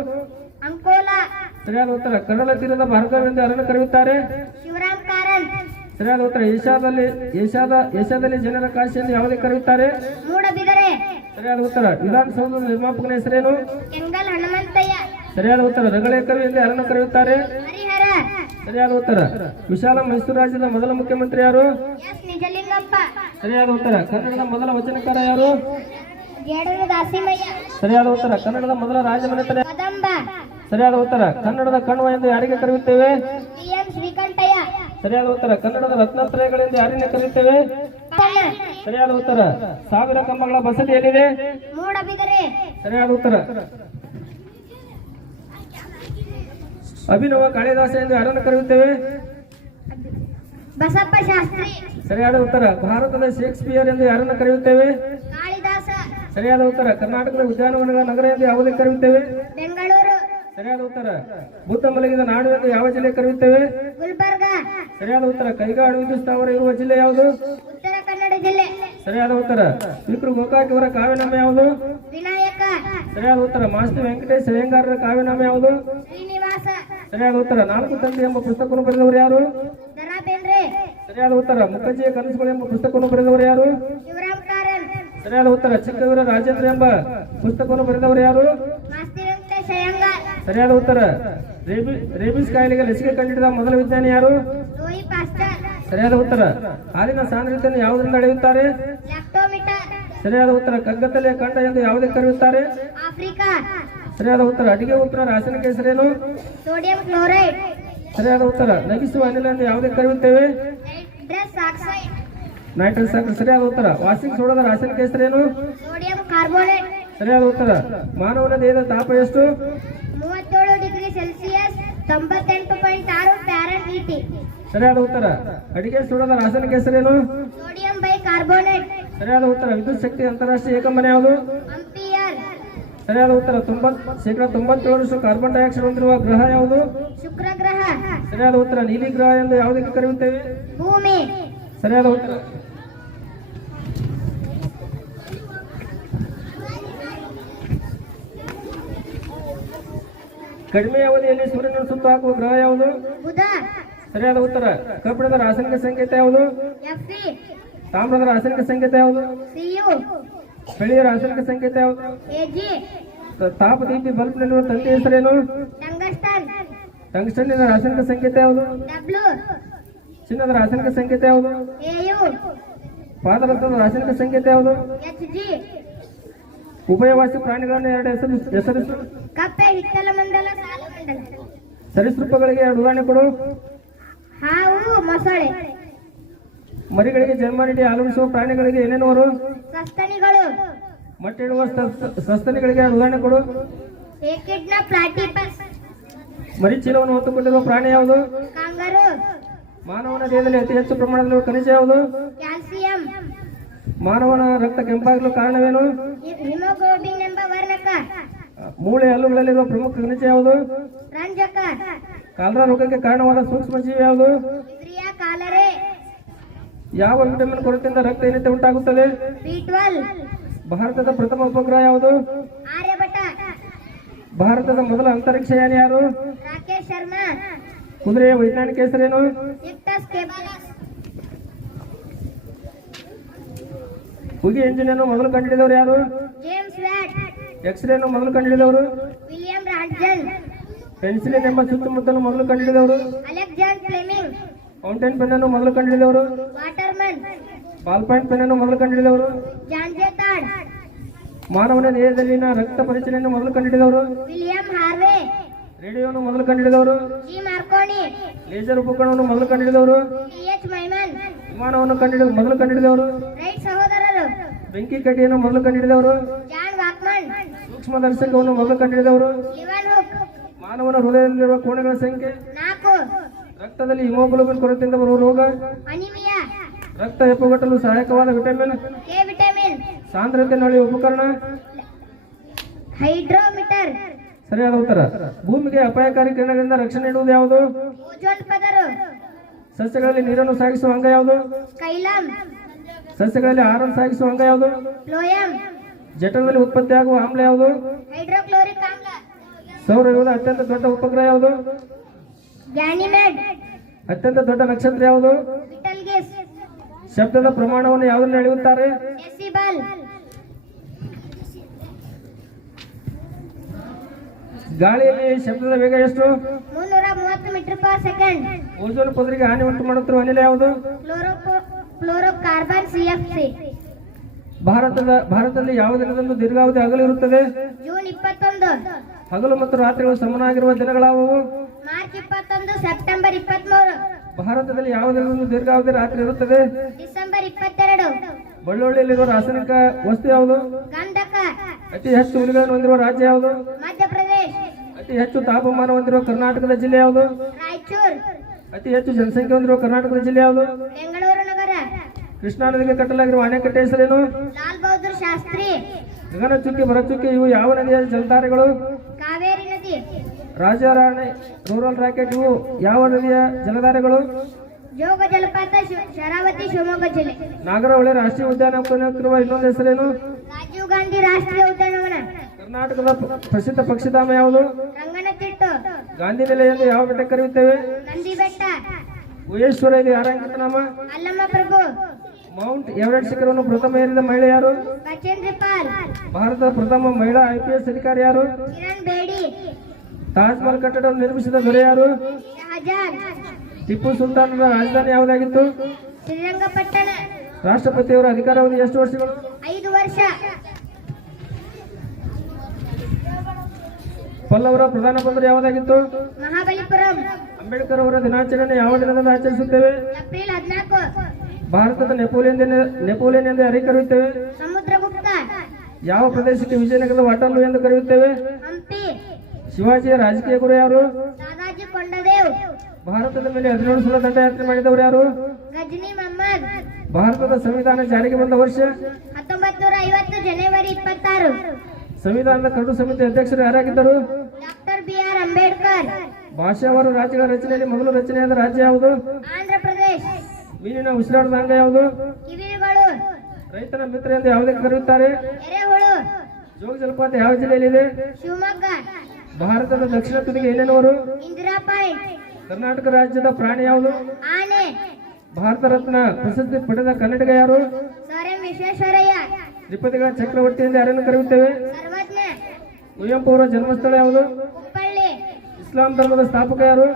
ಅಂಕೋಲಾ. ಸರಿಯಾದ ಉತ್ತರ ಕಡಲ ತೀರದ ಭಾರತವೆಂದು ಎಂದು ಯಾರನ್ನು ಕರೆಯುತ್ತಾರೆ? ಶಿವರಾಮ್ ಕಾರಂತ್. ಸರಿಯಾದ ಉತ್ತರ ಏಷ್ಯಾದಲ್ಲಿ ಏಷ್ಯಾದ ಏಷ್ಯಾದಲ್ಲಿ ಜನರ ಕಾಶಿ ಎಂದು ಯಾವುದೇ ಕರೆಯುತ್ತಾರೆ? ಮೂಡಬಿದರೆ ಸರಿಯಾದ ಉತ್ತರ ವಿಧಾನಸೌಧದ ನಿರ್ಮಾಪಕನ ಹೆಸರೇನು? ಕೆಂಗಲ್ ಹನುಮಂತಯ್ಯ. ಸರಿಯಾದ ಉತ್ತರ ರಗಳೆ ಕವಿ ಎಂದು ಯಾರನ್ನು ಕರೆಯುತ್ತಾರೆ? ಹರಿಹರ. ಸರಿಯಾದ ಉತ್ತರ ವಿಶಾಲ ಮೈಸೂರು ರಾಜ್ಯದ ಮೊದಲ ಮುಖ್ಯಮಂತ್ರಿ ಯಾರು? ಸರಿಯಾದ ಉತ್ತರ ಕನ್ನಡದ ಮೊದಲ ವಚನಕಾರ ಯಾರು? ದಾಸಿಮಯ್ಯ. ಸರಿಯಾದ ಉತ್ತರ ಕನ್ನಡದ ಮೊದಲ ರಾಜಮನೆತನ. ಕದಂಬ ಸರಿಯಾದ ಉತ್ತರ ಕನ್ನಡದ ಕಣ್ವ ಎಂದು ಯಾರಿಗೆ ಕರೆಯುತ್ತೇವೆ? T M Srikantaiah. ಸರಿಯಾದ ಉತ್ತರ ಕನ್ನಡದ ರತ್ನತ್ರಯಗಳೆಂದು ಯಾರನ್ನ ಕರೆಯುತ್ತೇವೆ? ಸರಿಯಾದ ಉತ್ತರ ಸಾವಿರ ಕಂಬಗಳ ಬಸದಿ ಎಲ್ಲಿದೆ? ಮೂಡಬಿದರೆ. ಸರಿಯಾದ ಉತ್ತರ. ಅಭಿನವ ಕಾಳಿದಾಸ ಎಂದು ಯಾರನ್ನು ಕರೆಯುತ್ತೇವೆ? ಬಸಪ್ಪ ಶಾಸ್ತ್ರಿ. ಸರಿಯಾದ ಉತ್ತರ ಭಾರತದ ಶೇಕ್ಸ್ಪಿಯರ್ ಎಂದು ಯಾರನ್ನು ಕರೆಯುತ್ತೇವೆ? ಸರಿಯಾದ ಉತ್ತರ. ಕರ್ನಾಟಕದ ಉದ್ಯಾನವನಗಳ ನಗರ ಎಂದು ಯಾವುದಕ್ಕೆ ಕರೆಯುತ್ತೇವೆ ಬೆಂಗಳೂರು. ಸರಿಯಾದ ಉತ್ತರ. ಬುದ್ಧ ಮಲಗಿದ ನಾಡು ಎಂದು ಯಾವ ಜಿಲ್ಲೆ ಕರೆಯುತ್ತೇವೆ ಗುಲ್ಬರ್ಗ. ಸರಿಯಾದ ಉತ್ತರ. ಕೈಗಾ ವಿದ್ಯುತ್ ಸ್ಥಾವರ ಇರುವ ಜಿಲ್ಲೆ ಯಾವುದು? ಉತ್ತರ ಕನ್ನಡ ಜಿಲ್ಲೆ. ಸರಿಯಾದ ಉತ್ತರ. ವಿಕ್ರು ಗೋಕಾಕಿಯವರ ಕಾವ್ಯನಾಮ ಯಾವುದು? ವಿನಾಯಕ. ಸರಿಯಾದ ಉತ್ತರ. ಮಾಸ್ತಿ ವೆಂಕಟೇಶ್ ಶ್ರೇಯಂಗಾರರ ಕಾವ್ಯನಾಮ ಯಾವುದು? ಶ್ರೀನಿವಾಸ. ಸರಿಯಾದ ಉತ್ತರ. ನಾಲ್ಕು ತಂದೆ ಎಂಬ ಪುಸ್ತಕವನ್ನು ಬರೆದವರು ಯಾರು? ಸರಿಯಾದ ಉತ್ತರ. ಮುಖರ್ಜಿಯ ಕನಸುಗಳು ಎಂಬ ಪುಸ್ತಕವನ್ನು ಬರೆದವರು ಯಾರು? ಸರಿಯಾದ ಉತ್ತರ. ಚಿಕ್ಕವೀರ ರಾಜೇಂದ್ರ ಎಂಬ ಪುಸ್ತಕವನ್ನು ಬರೆದವರು ಯಾರು? ಸರಿಯಾದ ಉತ್ತರ. ರೇಬಿ ರೇಬಿಸ್ ಕಾಯಿಲೆಗೆ ಲಸಿಕೆ ಕಂಡಿಡಿದ ಮೊದಲ ವಿಜ್ಞಾನಿ ಯಾರು? ಸರಿಯಾದ ಉತ್ತರ. ಹಾಲಿನ ಸಾಂದ್ರತೆಯನ್ನು ಯಾವುದರಿಂದ ಅಳೆಯುತ್ತಾರೆ? ಸರಿಯಾದ ಉತ್ತರ. ಕಗ್ಗತ್ತಲೆಯ ಕಂಡ ಎಂದು ಯಾವುದಕ್ಕೆ ಕರೆಯುತ್ತಾರೆ? ಸರಿಯಾದ ಉತ್ತರ. ಅಡಿಗೆ ಉತ್ತರ. ರಾಸಾಯನಿಕ ಹೆಸರೇನು ಸೋಡಿಯಂ ಕ್ಲೋರೈಡ್. ಸರಿಯಾದ ಉತ್ತರ. ನಗಿಸುವ ಅನಿಲ ಎಂದು ಯಾವುದಕ್ಕೆ ಕರೆಯುತ್ತೇವೆ? ನೈಟ್ರಸ್ ಸಾಕು ಸರಿಯಾದ ಉತ್ತರ. ವಾಸಿಕ್ ಸೋಡಾದ ರಾಸಾಯನಿಕ ಹೆಸರೇನು ಸರಿಯಾದ ಉತ್ತರ. ಮಾನವನ ದೇಹದ ತಾಪ ಎಷ್ಟು? ಮೂವತ್ತೇಳು ಡಿಗ್ರಿ ಸೆಲ್ಸಿಯಸ್ ತೊಂಬತ್ತೆಂಟು ಪಾಯಿಂಟ್ ಆರು ಪ್ಯಾರನ್ ಇಟಿ ಸರಿಯಾದ ಉತ್ತರ. ಅಡಿಗೆ ಸೋಡಾದ ರಾಸಾಯನಿಕ ಹೆಸರೇನು ಸೋಡಿಯಂ ಬೈ ಕಾರ್ಬೋನೇಟ್. ಸರಿಯಾದ ಉತ್ತರ. ವಿದ್ಯುತ್ ಶಕ್ತಿ ಅಂತಾರಾಷ್ಟ್ರೀಯ ಏಕಂಬನ ಯಾವುದು? ಸರಿಯಾದ ಉತ್ತರ. ತೊಂಬತ್ ಶೇಕಡ ತೊಂಬತ್ತೇಳರಷ್ಟು ಕಾರ್ಬನ್ ಡೈಆಕ್ಸೈಡ್ ಹೊಂದಿರುವ ಗ್ರಹ ಯಾವುದು? ಶುಕ್ರ ಗ್ರಹ ಸರಿಯಾದ ಉತ್ತರ. ನೀಲಿ ಗ್ರಹ ಎಂದು ಯಾವುದಕ್ಕೆ ಕರೆಯುತ್ತೇವೆ? ಭೂಮಿ. ಸರಿಯಾದ ಉತ್ತರ. ಕಡಿಮೆ ಅವಧಿಯಲ್ಲಿ ಸೂರ್ಯನ ಸುತ್ತು ಹಾಕುವ ಗ್ರಹ ಯಾವುದು? ಸರಿಯಾದ ಉತ್ತರ. ಕಬ್ಬಿಣದ ರಾಸಾಯನಿಕ ಸಂಕೇತ ಯಾವುದು? ತಾಮ್ರದ ರಾಸಾಯನಿಕ ಸಂಕೇತ ಯಾವುದು? ಬೆಳೆಯ ರಾಸಾಯನಿಕ ಸಂಕೇತ ಯಾವುದು? ತಾಪ ತ- ತಾಪದೀಪಿ ಬಲ್ಬ್ನಲ್ಲಿರುವ ತಂತಿ ಹೆಸರೇನು? ಟಂಗಸ್ಟನ್. ಟಂಗ್ಸ್ಟನ್ನಿನ ರಾಸಾಯನಿಕ ಸಂಕೇತ ಯಾವುದು? ಚಿನ್ನದ ರಾಸಾಯನಿಕ ಸಂಕೇತ ಯಾವುದು? ಪಾದರತ್ನದ ರಾಸಾಯನಿಕ ಸಂಕೇತ ಯಾವುದು? H G. ಉಭಯವಾಸಿ ಪ್ರಾಣಿಗಳನ್ನು ಎರಡು ಹೆಸರು ಹೆಸರಿಸು. ಕಪ್ಪೆ ಹಿತ್ತಲ ಮಂಡಲ ಸಾಲಮಂಡಲ ಸರೀಸೃಪಗಳಿಗೆ ಎರಡು ಉದಾಹರಣೆ ಕೊಡು. ಹಾವು ಮೊಸಳೆ. ಮರಿಗಳಿಗೆ ಜನ್ಮ ನೀಡಿ ಆಲೋಚಿಸುವ ಪ್ರಾಣಿಗಳಿಗೆ ಏನೇನುವರು ಸಸ್ತನಿಗಳು. ಮಟ್ಟಿಡುವ ಸಸ್ತನಿಗಳಿಗೆ ಎರಡು ಉದಾಹರಣೆ ಕೊಡು. Echidna platypus. ಮರಿ ಚೀಲವನ್ನು ಹೊತ್ತುಕೊಂಡಿರುವ ಪ್ರಾಣಿ ಯಾವುದು? ಕಾಂಗರು. ಮಾನವನ ದೇಹದಲ್ಲಿ ಅತಿ ಹೆಚ್ಚು ಪ್ರಮಾಣದಲ್ಲಿರುವ ಖನಿಜ ಯಾವುದು? ಕ್ಯಾಲ್ಸಿಯಂ. ಮಾನವನ ರಕ್ತ ಕೆಂಪಾಗಲು ಕಾರಣವೇನು? ಹಿಮೋಗ್ಲೋಬಿನ್ ಎಂಬ ವರ್ಣಕ. ಮೂಳೆ ಹಲ್ಲುಗಳಲ್ಲಿರುವ ಪ್ರಮುಖ ಖನಿಜ ಯಾವುದು? ರಂಜಕ. ಕಾಲರಾ ರೋಗಕ್ಕೆ ಕಾರಣವಾದ ಸೂಕ್ಷ್ಮ ಜೀವಿ ಯಾವುದು? ಇಂದ್ರಿಯ ಕಾಲರೆ. ಯಾವ ವಿಟಮಿನ್ ಕೊರತೆಯಿಂದ ರಕ್ತಹೀನತೆ ಉಂಟಾಗುತ್ತದೆ? B twelve. ಭಾರತದ ಪ್ರಥಮ ಉಪಗ್ರಹ ಯಾವುದು? ಆರ್ಯಭಟ. ಭಾರತದ ಮೊದಲ ಅಂತರಿಕ್ಷ ಯಾನ ಯಾರು? ರಾಕೇಶ್ ಶರ್ಮಾ. ಕುದುರೆಯ ವೈಜ್ಞಾನಿಕ ಹೆಸರೇನು? ಇಕ್ಟಸ್ ಇಂಜಿನ್ ಅನ್ನು ಮೊದಲು ಕಂಡಿಡಿದವರು ಯಾರು? James watt. ಎಕ್ಸ್ರೇ ಅನ್ನು ಮೊದಲು ಕಂಡುಹಿಡಿದವರು ವಿಲಿಯಂ ಪೆನ್ಸಿಲಿನ್ ಎಂಬ ಸುತ್ತಮುತ್ತಲು ಮೊದಲು ಕಂಡುಹಿಡಿದವರು ಅಲೆಕ್ಸಾಂಡರ್ ಫ್ಲೆಮಿಂಗ್. ಫೌಂಟೈನ್ ಪೆನ್ ಅನ್ನು ಮೊದಲು ಕಂಡಿಡಿದವರು? ವಾಟರ್ಮನ್ ಬಾಲ್ ಪಾಯಿಂಟ್ ಪೆನ್ ಅನ್ನು ಮೊದಲು ಕಂಡಿಡಿದವರು? ಮಾನವನ ದೇಹದಲ್ಲಿನ ರಕ್ತ ಪರಿಚಲನೆಯನ್ನು ಮೊದಲು ಕಂಡಿಡಿದವರು? William Harvey. ರೇಡಿಯೋವನ್ನು ಮೊದಲು ಕಂಡಿಡಿದವರು? ಜಿ ಮಾರ್ಕೋನಿ ಲೇಸರ್ ಉಪಕರಣವನ್ನು ಮೊದಲು ಕಂಡಿಡಿದವರು? T H ಮೈಮನ್. ವಿಮಾನವನ್ನು ಕಂಡಿಡಿದ ಮೊದಲು ಕಂಡಿಡಿದವರು? ಬೆಂಕಿ ಕಡ್ಡಿಯನ್ನು ಮೊದಲು ಸೂಕ್ಷ್ಮ ಸೂಕ್ಷ್ಮದರ್ಶಕವನ್ನು ಮೊದಲು ಕಂಡಿಡಿದವರು? ಮಾನವನ ಹೃದಯದಲ್ಲಿರುವ ಕೋಣೆಗಳ ಸಂಖ್ಯೆ? ರಕ್ತದಲ್ಲಿ ಹಿಮೋಗ್ಲೋಬಿನ್ ಕೊರತೆಯಿಂದ ಬರುವ ರೋಗ? ರಕ್ತ ಹೆಪ್ಪುಗಟ್ಟಲು ಸಹಾಯಕವಾದ ವಿಟಮಿನ್? ಸಾಂದ್ರತೆ ನಳಿ ಉಪಕರಣ? ಹೈಡ್ರೋಮೀಟರ್. ಸರಿಯಾದ ಉತ್ತರ. ಭೂಮಿಗೆ ಅಪಾಯಕಾರಿ ಕಿರಣಗಳಿಂದ ರಕ್ಷಣೆ ನೀಡುವುದು ಯಾವುದು? ಸಸ್ಯಗಳಲ್ಲಿ ನೀರನ್ನು ಸಾಗಿಸುವ ಅಂಗ ಯಾವುದು? ಕೈಲಂ ಸಸ್ಯಗಳಲ್ಲಿ ಆಹಾರವನ್ನು ಸಾಗಿಸುವ ಅಂಗ ಯಾವುದು? ಫ್ಲೋಯಂ ಉತ್ಪತ್ತಿ ಉತ್ಪತ್ತಿಯಾಗುವ ಆಮ್ಲ ಯಾವುದು? ಹೈಡ್ರೋಕ್ಲೋರಿಕ್ ಆಮ್ಲ. ಸೌರವ್ಯೂಹದ ಅತ್ಯಂತ ದೊಡ್ಡ ಉಪಗ್ರಹ ಯಾವುದು? ಅತ್ಯಂತ ದೊಡ್ಡ ನಕ್ಷತ್ರ ಯಾವುದು? ಶಬ್ದದ ಪ್ರಮಾಣವನ್ನು ಯಾವುದನ್ನು ಎಳೆಯುತ್ತಾರೆ? ಗಾಳಿಯಲ್ಲಿ ಶಬ್ದದ ವೇಗ ಎಷ್ಟು? ಮೀಟರ್ ಓಜೋನ್ ಪದರಿಗೆ ಹಾನಿ ಉಂಟು ಮಾಡುತ್ತಿರುವ ಅನಿಲ ಯಾವುದು? ಫ್ಲೋರೋಕಾರ್ಬನ್ ಸಿಎಫ್ಸಿ ಭಾರತದ ಭಾರತದಲ್ಲಿ ಯಾವ ದಿನದಂದು ದೀರ್ಘಾವಧಿ ಹಗಲು ಇರುತ್ತದೆ? ಜೂನ್ ಇಪ್ಪತ್ತೊಂದು. ಹಗಲು ಮತ್ತು ರಾತ್ರಿಗಳು ಸಮನಾಗಿರುವ ದಿನಗಳಾವುವು? ಮಾರ್ಚ್ ಇಪ್ಪತ್ತೊಂದು ಸೆಪ್ಟೆಂಬರ್ ಇಪ್ಪತ್ಮೂರು. ಭಾರತದಲ್ಲಿ ಯಾವ ದಿನದಂದು ದೀರ್ಘಾವಧಿ ರಾತ್ರಿ ಇರುತ್ತದೆ? ಡಿಸೆಂಬರ್ ಇಪ್ಪತ್ತೆರಡು. ಬಳ್ಳುಳ್ಳಿಯಲ್ಲಿರುವ ರಾಸಾಯನಿಕ ವಸ್ತು ಯಾವುದು? ಗಂಧಕ. ಅತಿ ಹೆಚ್ಚು ಹುಲಿಗಳನ್ನು ಹೊಂದಿರುವ ರಾಜ್ಯ ಯಾವುದು? ಮಧ್ಯಪ್ರದೇಶ್. ಅತಿ ಹೆಚ್ಚು ತಾಪಮಾನ ಹೊಂದಿರುವ ಕರ್ನಾಟಕದ ಜಿಲ್ಲೆ ಯಾವುದು? ರಾಯಚೂರು. ಅತಿ ಹೆಚ್ಚು ಜನಸಂಖ್ಯೆ ಹೊಂದಿರುವ ಕರ್ನಾಟಕದ ಜಿಲ್ಲೆ ಯಾವುದು? ಬೆಂಗಳೂರು ಕೃಷ್ಣಾ ನದಿಗೆ ಕಟ್ಟಲಾಗಿರುವ ಅಣೆಕಟ್ಟೆ ಹೆಸರೇನು? ಲಾಲ್ ಬಹದ್ದೂರ್ ಶಾಸ್ತ್ರಿ. ಗಗನಚುಕ್ಕಿ ಭರಚುಕ್ಕಿ ಇವು ಯಾವ ನದಿಯ ಜಲಧಾರೆಗಳು? ಕಾವೇರಿ ನದಿ. ರಾಜಾರಾಣಿ ರೂರಲ್ ರಾಕೆಟ್ ಇವು ಯಾವ ನದಿಯ ಜಲಧಾರೆಗಳು? ಯೋಗ ಜಲಪಾತ ಶರಾವತಿ ಶಿವಮೊಗ್ಗ ಜಿಲ್ಲೆ. ನಾಗರಹೊಳೆ ರಾಷ್ಟ್ರೀಯ ಉದ್ಯಾನವನಕ್ಕಿರುವ ಇನ್ನೊಂದು ಹೆಸರೇನು? ರಾಜೀವ್ ಗಾಂಧಿ ರಾಷ್ಟ್ರೀಯ ಉದ್ಯಾನವನ. ಕರ್ನಾಟಕದ ಪ್ರಸಿದ್ಧ ಪಕ್ಷಿಧಾಮ ಯಾವುದು? ರಂಗನತಿಟ್ಟು ಗಾಂಧಿ ನೆಲೆ ಎಂದು ಯಾವ ಬೆಟ್ಟ ಕರೆಯುತ್ತೇವೆ? ನಂದಿ ಬೆಟ್ಟ ಗುಹೇಶ್ವರ ಇದು ಯಾರ ಅಂಕಿತನಾಮ? ಅಲ್ಲಮ್ಮ ಪ್ರಭು. ಮೌಂಟ್ ಎವರೆಸ್ಟ್ ಶಿಖರವನ್ನು ಪ್ರಥಮ ಏರಿದ ಮಹಿಳೆ ಯಾರು? ಭಾರತದ ಪ್ರಥಮ ಮಹಿಳಾ ಐಪಿಎಸ್ ಅಧಿಕಾರಿ ಯಾರು? ತಾಜ್ ಮಹಲ್ ಕಟ್ಟಡವನ್ನು ನಿರ್ಮಿಸಿದ ದೊರೆ ಯಾರು? ಟಿಪ್ಪು ಸುಲ್ತಾನರ ರಾಜಧಾನಿ ಯಾವುದಾಗಿತ್ತು? ರಾಷ್ಟ್ರಪತಿಯವರ ಅಧಿಕಾರಾವಧಿ ಎಷ್ಟು ವರ್ಷಗಳು? ಐದು ವರ್ಷ. ಪಲ್ಲವರ ಪ್ರಧಾನ ಬಂದರು ಯಾವುದಾಗಿತ್ತು? ಮಹಾಬಲಿಪುರಂ. ಅಂಬೇಡ್ಕರ್ ಅವರ ದಿನಾಚರಣೆ ಯಾವ ದಿನದಂದು ಆಚರಿಸುತ್ತೇವೆ? ಏಪ್ರಿಲ್ ಹದಿನಾಲ್ಕು. ಭಾರತದ ನೆಪೋಲಿಯನ್ ನೆಪೋಲಿಯನ್ ಎಂದು ಯಾರಿಗೆ ಕರೆಯುತ್ತೇವೆ? ಸಮುದ್ರಗುಪ್ತ. ಯಾವ ಪ್ರದೇಶಕ್ಕೆ ವಿಜಯನಗರದ ವಾಟರ್ಲು ಎಂದು ಕರೆಯುತ್ತೇವೆ? ಶಿವಾಜಿಯ ರಾಜಕೀಯ ಗುರು ಯಾರು? ದಾದಾಜಿ ಕೊಂಡದೇವ್. ಭಾರತದ ಮೇಲೆ ಹದಿನೇಳು ಸಲ ದಂಡಯಾತ್ರೆ ಮಾಡಿದವರು ಯಾರು? ಗಜನಿ ಮೊಹಮ್ಮದ್. ಭಾರತದ ಸಂವಿಧಾನ ಜಾರಿಗೆ ಬಂದ ವರ್ಷ? ಐವತ್ತು ಜನವರಿ ಇಪ್ಪತ್ತಾರು. ಸಂವಿಧಾನದ ಕರಡು ಸಮಿತಿ ಅಧ್ಯಕ್ಷರು ಯಾರಾಗಿದ್ದರು? Doctor B R Ambedkar. ಭಾಷಾವಾರು ರಾಜ್ಯಗಳ ರಚನೆಯಲ್ಲಿ ಮೊದಲು ರಚನೆಯಾದ ರಾಜ್ಯ ಯಾವುದು? ಮೀನಿನ ಉಸಿರಾಟದ ಅಂಗ ಯಾವುದು? ರೈತನ ಮಿತ್ರ ಎಂದು ಯಾವುದೇ ಕರೆಯುತ್ತಾರೆ? ಜೋಗ ಜಲಪಾತ ಯಾವ ಜಿಲ್ಲೆಯಲ್ಲಿದೆ? ಭಾರತದ ದಕ್ಷಿಣ ತುದಿಗೆ ಏನೇನವರು ಕರ್ನಾಟಕ ರಾಜ್ಯದ ಪ್ರಾಣಿ ಯಾವುದು? ಭಾರತ ರತ್ನ ಪ್ರಸಿದ್ಧಿ ಪಡೆದ ಕನ್ನಡಿಗ ಯಾರು? ಸರ್ ಎಂ ಎಂದು ಯಾರನ್ನು ಕರೆಯುತ್ತೇವೆ? ಕುವೆಂಪು ಅವರ ಜನ್ಮಸ್ಥಳ ಯಾವುದು? ಹುಬ್ಬಳ್ಳಿ. ಇಸ್ಲಾಂ ಧರ್ಮದ ಸ್ಥಾಪಕ ಯಾರು?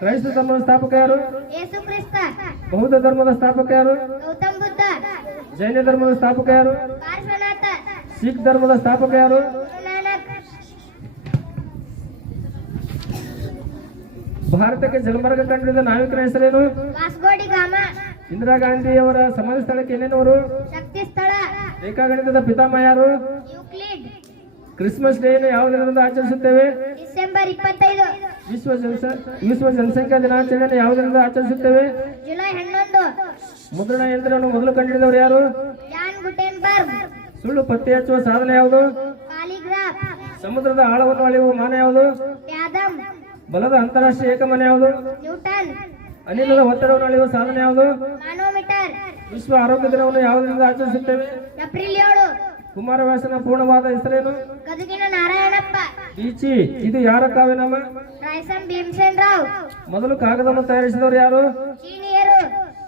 ಕ್ರೈಸ್ತ ಧರ್ಮದ ಸ್ಥಾಪಕ ಯಾರು? ಯೇಸು ಕ್ರಿಸ್ತ. ಬೌದ್ಧ ಧರ್ಮದ ಸ್ಥಾಪಕ ಯಾರು? ಗೌತಮ್ ಬುದ್ಧ. ಜೈನ ಧರ್ಮದ ಸ್ಥಾಪಕ ಯಾರು? ಪಾರ್ಶ್ವನಾಥ. ಸಿಖ್ ಧರ್ಮದ ಸ್ಥಾಪಕ ಯಾರು? ಭಾರತಕ್ಕೆ ಜಲಮಾರ್ಗ ಕಂಡಿದ್ದ ನಾವಿಕರ ಹೆಸರೇನು? ಇಂದಿರಾ ಗಾಂಧಿ ಅವರ ಸಮಾಧಿ ಸ್ಥಳಕ್ಕೆ ಏನೇನವರು? ಶಕ್ತಿ ಸ್ಥಳ. ರೇಖಾಗಣಿತದ ಪಿತಾಮಹ ಯಾರು? ಕ್ರಿಸ್ಮಸ್ ಡೇ ಯಾವ ದಿನದಂದು ಆಚರಿಸುತ್ತೇವೆ? ಡಿಸೆಂಬರ್ ಇಪ್ಪತ್ತೈದು. ವಿಶ್ವ ಜನಸ ವಿಶ್ವ ಜನಸಂಖ್ಯಾ ದಿನಾಚರಣೆ ಯಾವುದರಿಂದ ಆಚರಿಸುತ್ತೇವೆ? ಜುಲೈ ಹನ್ನೊಂದು. ಮುದ್ರಣ ಯಂತ್ರವನ್ನು ಮೊದಲು ಕಂಡಿಡಿದವರು ಯಾರು? ಸುಳ್ಳು ಪತ್ತೆ ಹಚ್ಚುವ ಸಾಧನ ಯಾವುದು? ಸಮುದ್ರದ ಆಳವನ್ನು ಅಳೆಯುವ ಮಾನ ಯಾವುದು? ಬಲದ ಅಂತಾರಾಷ್ಟ್ರೀಯ ಏಕಮಾನ ಯಾವುದು? ಅನಿಲದ ಒತ್ತಡವನ್ನು ಅಳೆಯುವ ಸಾಧನೆ ಯಾವುದು? ವಿಶ್ವ ಆರೋಗ್ಯ ದಿನವನ್ನು ಯಾವುದರಿಂದ ಆಚರಿಸುತ್ತೇವೆ? ಕುಮಾರವ್ಯಾಸನ ಪೂರ್ಣವಾದ ಹೆಸರೇನು? ಈಚಿ ಇದು ಯಾರ ಕಾವ್ಯನಾಮ ರಾವ್ ಮೊದಲು ಕಾಗದವನ್ನು ತಯಾರಿಸಿದವರು ಯಾರು?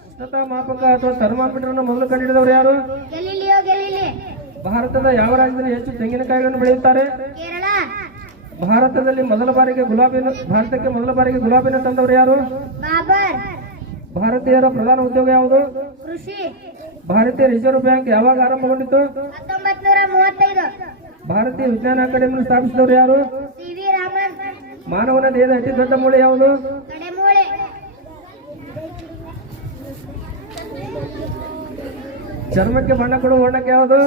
ಉಷ್ಣತಾ ಮಾಪಕ ಅಥವಾ ಥರ್ಮಾಮೀಟರ್ ಮೊದಲು ಕಂಡುಹಿಡಿದವರು ಯಾರು? ಭಾರತದ ಯಾವ ರಾಜ್ಯದಲ್ಲಿ ಹೆಚ್ಚು ತೆಂಗಿನಕಾಯಿಗಳನ್ನು ಬೆಳೆಯುತ್ತಾರೆ? ಭಾರತದಲ್ಲಿ ಮೊದಲ ಬಾರಿಗೆ ಗುಲಾಬಿನ ಭಾರತಕ್ಕೆ ಮೊದಲ ಬಾರಿಗೆ ಗುಲಾಬಿನ ತಂದವರು ಯಾರು? ಭಾರತೀಯರ ಪ್ರಧಾನ ಉದ್ಯೋಗ ಯಾವುದು? ಕೃಷಿ. ಭಾರತೀಯ ರಿಸರ್ವ್ ಬ್ಯಾಂಕ್ ಯಾವಾಗ ಆರಂಭಗೊಂಡಿತು? ಭಾರತೀಯ ವಿಜ್ಞಾನ ಅಕಾಡೆಮಿಯನ್ನು ಸ್ಥಾಪಿಸಿದವರು ಯಾರು? ಮಾನವನ ದೇಹದ ಅತಿ ದೊಡ್ಡ ಮೂಳೆ ಯಾವುದು? ಚರ್ಮಕ್ಕೆ ಬಣ್ಣ ಕೊಡುವ ವರ್ಣಕ್ಕೆ ಯಾವುದು?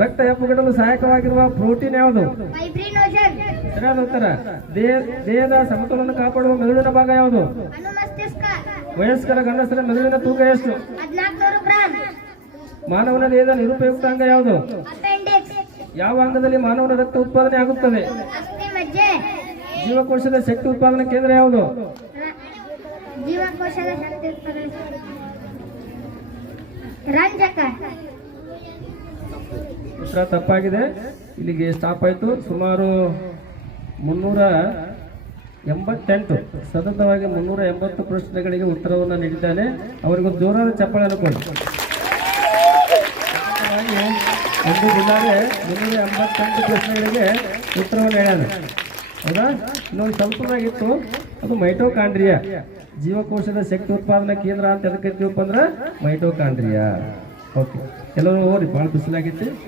ರಕ್ತ ಹೆಪ್ಪುಗಟ್ಟಲು ಸಹಾಯಕವಾಗಿರುವ ಪ್ರೋಟೀನ್ ಯಾವುದು? ಸರಿಯಾದ ಉತ್ತರ. ದೇಹ ದೇಹದ ಸಮತೋಲನ ಕಾಪಾಡುವ ಮೆದುಳಿನ ಭಾಗ ಯಾವುದು? ವಯಸ್ಕರ ಗಂಡಸರ ಮೆದುಳಿನ ತೂಕ ಎಷ್ಟು? ಮಾನವನ ದೇಹದ ನಿರುಪಯುಕ್ತ ಅಂಗ ಯಾವುದು? ಯಾವ ಅಂಗದಲ್ಲಿ ಮಾನವನ ರಕ್ತ ಉತ್ಪಾದನೆ ಆಗುತ್ತದೆ? ಜೀವಕೋಶದ ಶಕ್ತಿ ಉತ್ಪಾದನೆ ಕೇಂದ್ರ ಯಾವುದು? ಜೀವಕೋಶದ ಶಕ್ತಿ ಉತ್ಪಾದನೆ. ರಂಜಕ. ಉತ್ತರ ತಪ್ಪಾಗಿದೆ. ಇಲ್ಲಿಗೆ ಸ್ಟಾಪ್ ಆಯಿತು. ಸುಮಾರು ಮುನ್ನೂರ ಎಂಬತ್ತೆಂಟು ಸತತವಾಗಿ ಮುನ್ನೂರ ಎಂಬತ್ತು ಪ್ರಶ್ನೆಗಳಿಗೆ ಉತ್ತರವನ್ನು ನೀಡಿದ್ದಾನೆ. ಅವರಿಗೂ ಜೋರಾದ ಚಪ್ಪಾಳೆಯನ್ನು ಕೊಡಿ ಒಂದು ಜಿಲ್ಲಾಗೆ ಮುನ್ನೂರ ಎಂಬತ್ತೆಂಟು ಪ್ರಶ್ನೆಗಳಿಗೆ ಉತ್ತರವನ್ನು ಹೇಳ್ಯಾನ ಹೌದಾ? ಇನ್ನೊಂದು ಸ್ವಲ್ಪದಾಗಿತ್ತು ಅದು ಮೈಟೋಕಾಂಡ್ರಿಯಾ ಜೀವಕೋಶದ ಶಕ್ತಿ ಉತ್ಪಾದನಾ ಕೇಂದ್ರ ಅಂತ ಎದಕ್ಕೆ ಅಂದ್ರೆ ಮೈಟೋಕಾಂಡ್ರಿಯಾ. ಓಕೆ ಕೆಲವರು ಹೋಗ್ರಿ ಭಾಳ ಬಿಸಿಲಾಗಿತ್ತು.